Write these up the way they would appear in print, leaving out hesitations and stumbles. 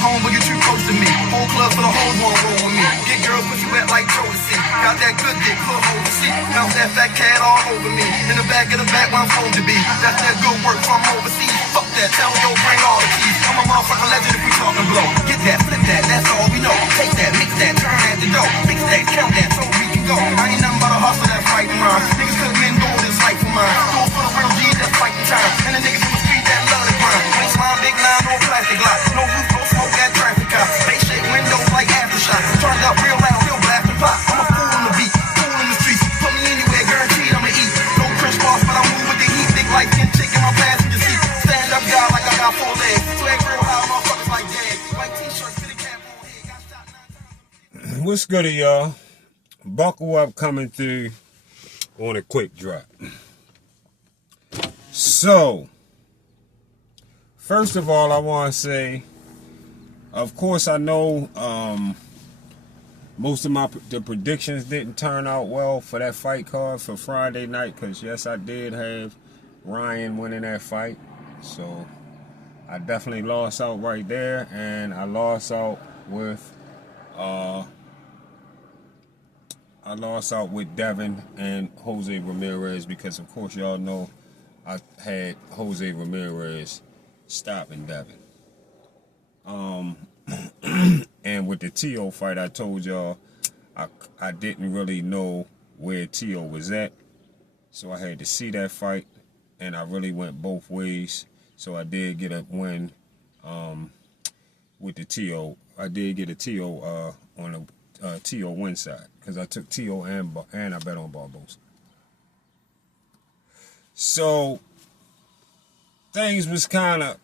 Home, but you're too close to me. Whole club for the hoes won't roll with me. Get girls pussy wet like Josie. Got that good dick, hook hold to see. Mouth that fat cat all over me. In the back of the back where I'm supposed to be. That's that good work from overseas. Fuck that, tell yo, bring all the keys. I'm a motherfucking legend if we talking blow. Get that, flip that, that's all we know. Take that, mix that, turn that to dough. Fix that, count that, so we can go. I ain't nothing but a hustler that's fighting rhyme. Niggas couldn't endure this life of mine. Go for the real G's that's fighting time. And the niggas from the street that love the grind. Waistline, big line, no plastic lot. No roof, no smoke, that traffic cop. Face shake windows like aftershock. Turned up real loud, real blast and pop. I'm a fool on the beat, fool in the streets. Put me anywhere, guaranteed I'ma eat. No Chris boss, but I move with the heat. Thick like skin chick in my passenger seat. Stand up, guy, like I got 4 legs. Swag real high, motherfuckers like dag. White t-shirt, fitted cap on head. Got shot 9 times. What's good, y'all? Buckle up, coming through on a quick drop. So, first of all, I want to say, of course, I know most of the predictions didn't turn out well for that fight card for Friday night, because yes, I did have Ryan winning that fight. So I definitely lost out right there, and I lost out with Devin and Jose Ramirez, because of course y'all know I had Jose Ramirez stopping Devin. And with the T.O. fight, I told y'all I didn't really know where T.O. was at. So I had to see that fight, and I really went both ways. So I did get a win with the T.O. I did get a T.O. On the T.O. win side, because I took T.O. and I bet on Barbosa. So things was kind of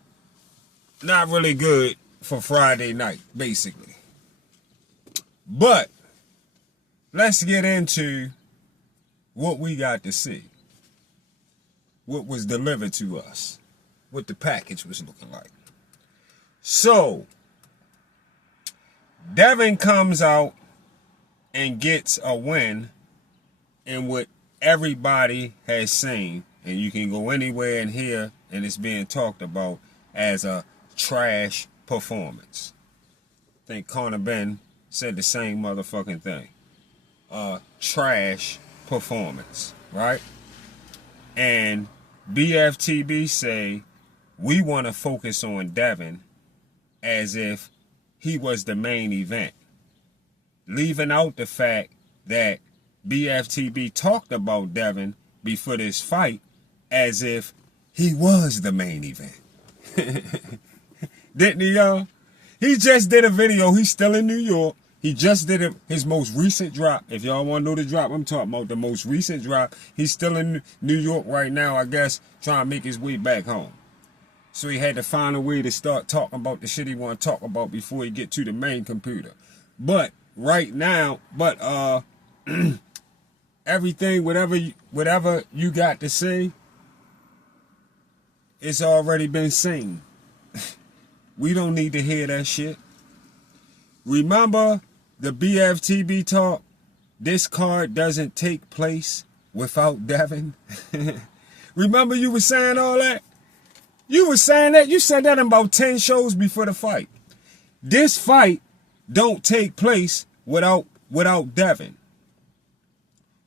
not really good for Friday night, basically. But let's get into what we got to see. What was delivered to us. What the package was looking like. So, Devin comes out and gets a win in what everybody has seen. And you can go anywhere in here and it's being talked about as a trash performance. I think Conor Ben said the same motherfucking thing. Trash performance, right? And BFTB say, we want to focus on Devin as if he was the main event, leaving out the fact that BFTB talked about Devin before this fight as if he was the main event. Didn't he, y'all? He just did a video. He's still in New York. He just did his most recent drop. If y'all want to know the drop, I'm talking about the most recent drop. He's still in New York right now, I guess, trying to make his way back home. So he had to find a way to start talking about the shit he want to talk about before he get to the main computer. But right now, everything, whatever you got to say, it's already been seen. We don't need to hear that shit. Remember the BFTB talk? This card doesn't take place without Devin. Remember you were saying all that? You were saying that. You said that in about 10 shows before the fight. This fight don't take place without Devin.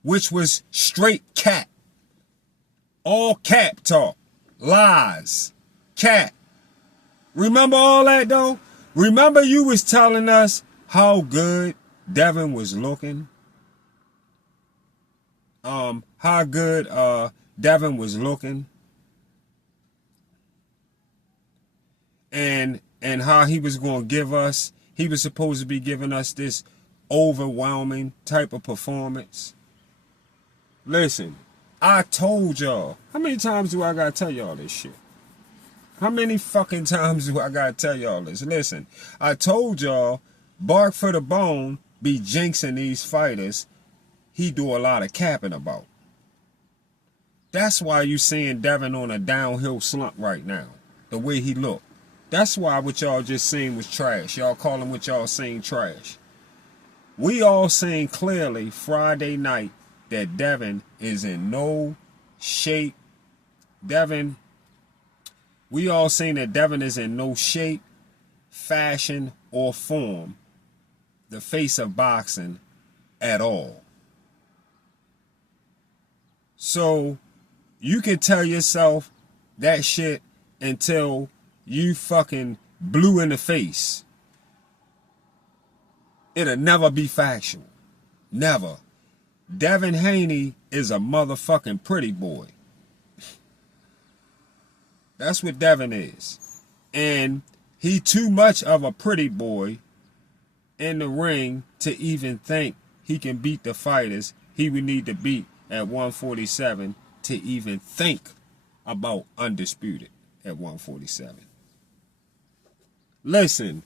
Which was straight cap. All cap talk. Lies. Cap. Remember all that though? Remember you was telling us how good Devin was looking? How good Devin was looking? And how he was going to give us, he was supposed to be giving us this overwhelming type of performance. Listen, I told y'all. How many times do I got to tell y'all this shit? How many fucking times do I gotta tell y'all this? Listen, I told y'all, Bark for the Bone be jinxing these fighters. He do a lot of capping about. That's why you seeing Devin on a downhill slump right now. The way he look. That's why what y'all just seen was trash. Y'all calling what y'all seen trash. We all seen clearly Friday night that Devin is in no shape. We all seen that Devin is in no shape. fashion, or form the face of boxing at all. So you can tell yourself that shit until you fucking blue in the face. It'll never be factual. Never. Devin Haney is a motherfucking pretty boy. That's what Devin is. And he too much of a pretty boy in the ring to even think he can beat the fighters he would need to beat at 147 to even think about undisputed at 147. Listen,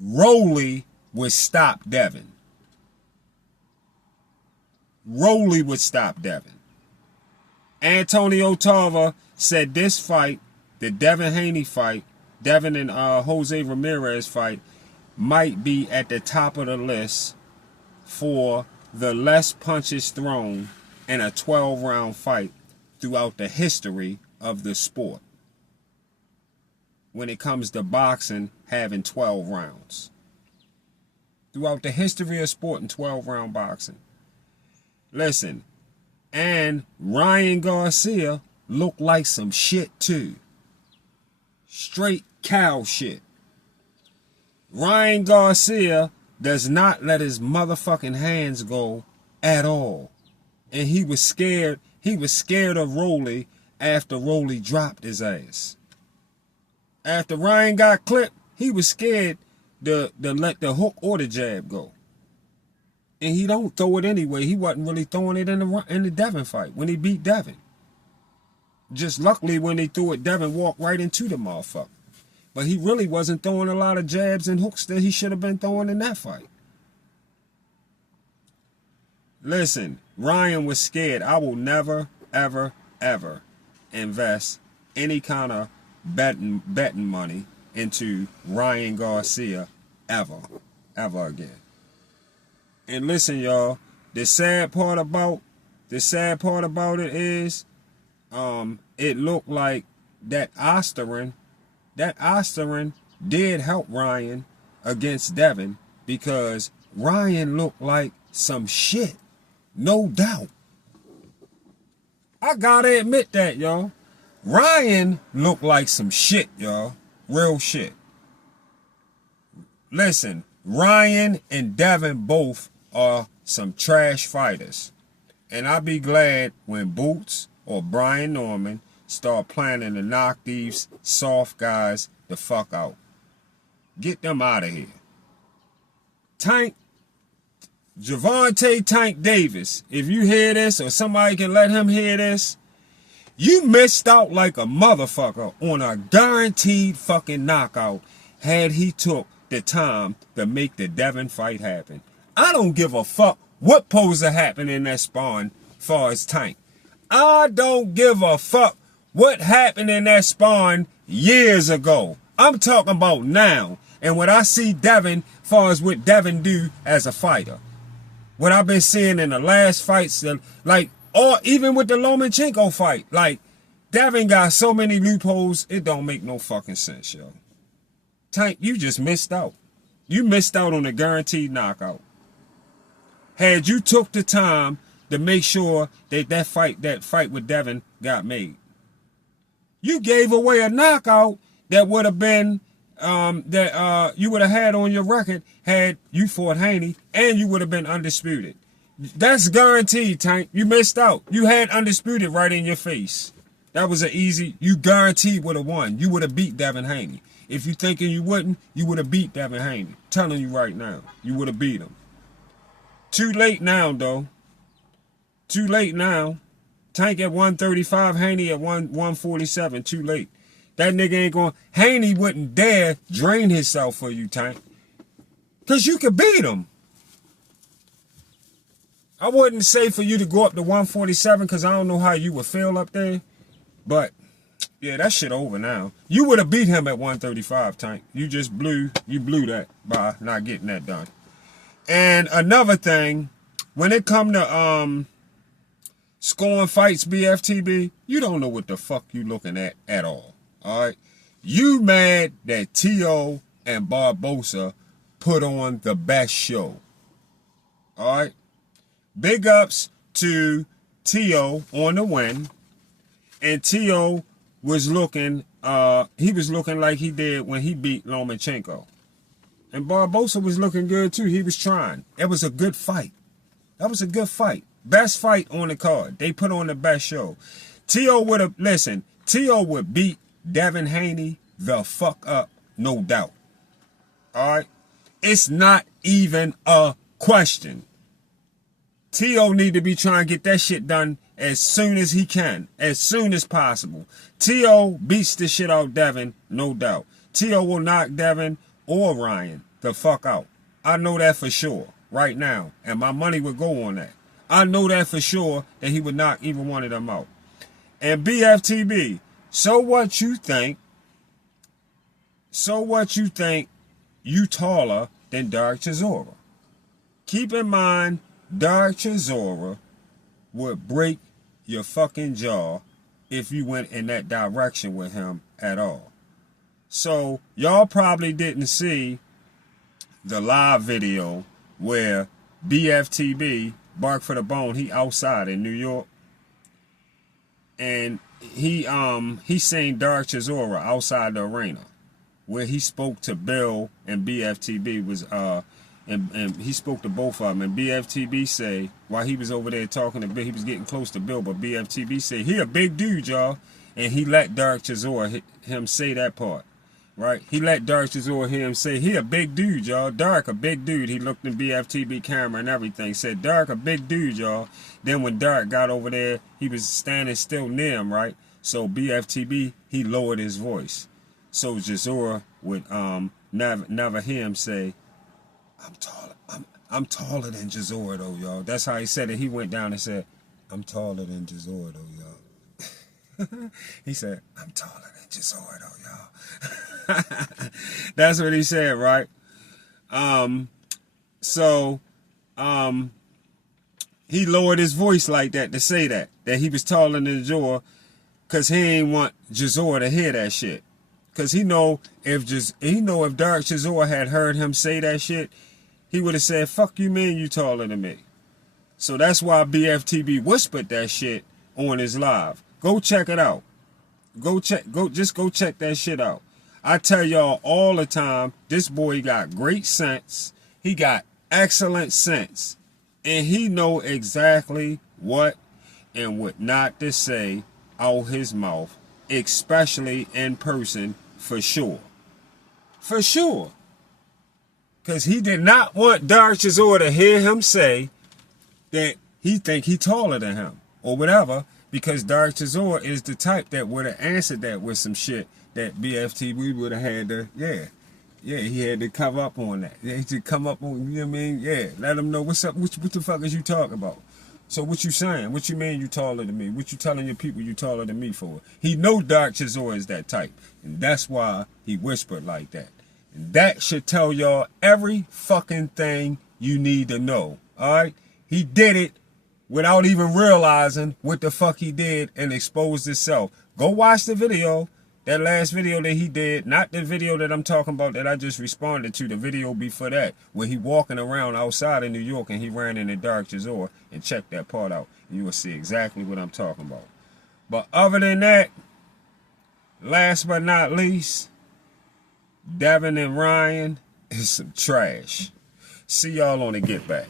Rolly would stop Devin. Rolly would stop Devin. Antonio Tarver said this fight, the Devin Haney fight, Devin and Jose Ramirez fight, might be at the top of the list for the less punches thrown in a 12-round fight throughout the history of the sport. When it comes to boxing having 12 rounds. Throughout the history of sport in 12-round boxing. Listen, and Ryan Garcia looked like some shit too. Straight cow shit. Ryan Garcia does not let his motherfucking hands go at all. And he was scared of Rolly after Rolly dropped his ass. After Ryan got clipped, he was scared to let the hook or the jab go. And he don't throw it anyway. He wasn't really throwing it in the Devin fight when he beat Devin. Just luckily when he threw it, Devin walked right into the motherfucker. But he really wasn't throwing a lot of jabs and hooks that he should have been throwing in that fight. Listen, Ryan was scared. I will never, ever, ever invest any kind of betting money into Ryan Garcia ever again. And listen, y'all, the sad part about it is, it looked like that Osterin did help Ryan against Devin because Ryan looked like some shit. No doubt. I gotta admit that, y'all. Ryan looked like some shit, y'all. Real shit. Listen, Ryan and Devin both are some trash fighters. And I'll be glad when Boots or Brian Norman start planning to knock these soft guys the fuck out. Get them out of here. Javante Tank Davis, if you hear this or somebody can let him hear this, you missed out like a motherfucker on a guaranteed fucking knockout had he took the time to make the Devin fight happen. I don't give a fuck what pose happened in that sparring far as Tank. I don't give a fuck what happened in that sparring years ago. I'm talking about now. And what I see Devin, far as what Devin do as a fighter. What I've been seeing in the last fights, like, or even with the Lomachenko fight, like, Devin got so many loopholes, it don't make no fucking sense, yo. Tank, you just missed out. You missed out on a guaranteed knockout. Had you took the time to make sure that fight with Devin got made. You gave away a knockout that would have been, you would have had on your record had you fought Haney, and you would have been undisputed. That's guaranteed, Tank. You missed out. You had undisputed right in your face. That was you guaranteed would have won. You would have beat Devin Haney. If you thinking you wouldn't, you would have beat Devin Haney. Telling you right now, you would have beat him. Too late now, though. Too late now. Tank at 135, Haney at 147. Too late. That nigga ain't going. Haney wouldn't dare drain himself for you, Tank. Because you could beat him. I wouldn't say for you to go up to 147 because I don't know how you would feel up there. But, yeah, that shit over now. You would have beat him at 135, Tank. You just blew that by not getting that done. And another thing, when it come to scoring fights, BFTB, you don't know what the fuck you looking at all. All right? You mad that T.O. and Barbosa put on the best show. All right. Big ups to T.O. on the win. And T.O. was looking, he was looking like he did when he beat Lomachenko. And Barbosa was looking good too. He was trying. It was a good fight. That was a good fight. Best fight on the card. They put on the best show. T.O. would have, listen, T.O. would beat Devin Haney the fuck up, no doubt. All right? It's not even a question. T.O. need to be trying to get that shit done as soon as he can, as soon as possible. T.O. beats the shit out Devin, no doubt. T.O. will knock Devin or Ryan the fuck out. I know that for sure, right now. And my money would go on that. I know that for sure that he would knock either one of them out. And BFTB, so what you think you taller than Dark Chisora. Keep in mind, Dark Chisora would break your fucking jaw if you went in that direction with him at all. So, y'all probably didn't see the live video where BFTB, Bark for the Bone, he outside in New York. And he seen Dark Chisora outside the arena, where he spoke to Bill and BFTB was and he spoke to both of them. And BFTB say, while he was over there talking to Bill, he was getting close to Bill, but BFTB say, he a big dude, y'all. And he let Dark Chisora him say that part, right? He let Dark Chisora hear him say, he a big dude, y'all. Dark a big dude. He looked in BFTB camera and everything, said, Dark a big dude, y'all. Then when Dark got over there, he was standing still near him, right? So BFTB, he lowered his voice. So Chisora would never hear him say, I'm taller than Chisora though, y'all. That's how he said it. He went down and said, I'm taller than Chisora though, y'all. He said, I'm taller than Chisora though, y'all. That's what he said, right? He lowered his voice like that to say that he was taller than Chisora, because he ain't want Chisora to hear that shit. Because he know if Dark Chisora had heard him say that shit, he would have said, fuck you mean you taller than me. So that's why BFTB whispered that shit on his live. Go check it out. Just go check that shit out. I tell y'all all the time, this boy got great sense. He got excellent sense. And he know exactly what and what not to say out his mouth, especially in person, for sure. For sure. Because he did not want Dark Chisora to hear him say that he think he taller than him or whatever, because Dark Chisora is the type that would have answered that with some shit that BFTB would have had to, he had to cover up on that. He had to come up on, you know what I mean? Yeah, let him know what's up, what the fuck is you talking about? So what you saying? What you mean you taller than me? What you telling your people you taller than me for? He know Dark Chisora is that type. And that's why he whispered like that. And that should tell y'all every fucking thing you need to know. Alright? He did it without even realizing what the fuck he did and exposed himself. Go watch the video. That last video that he did, not the video that I'm talking about that I just responded to, the video before that, where he walking around outside in New York and he ran into Dark Chisora, and check that part out. And you will see exactly what I'm talking about. But other than that, last but not least, Devin and Ryan is some trash. See y'all on the Get Back.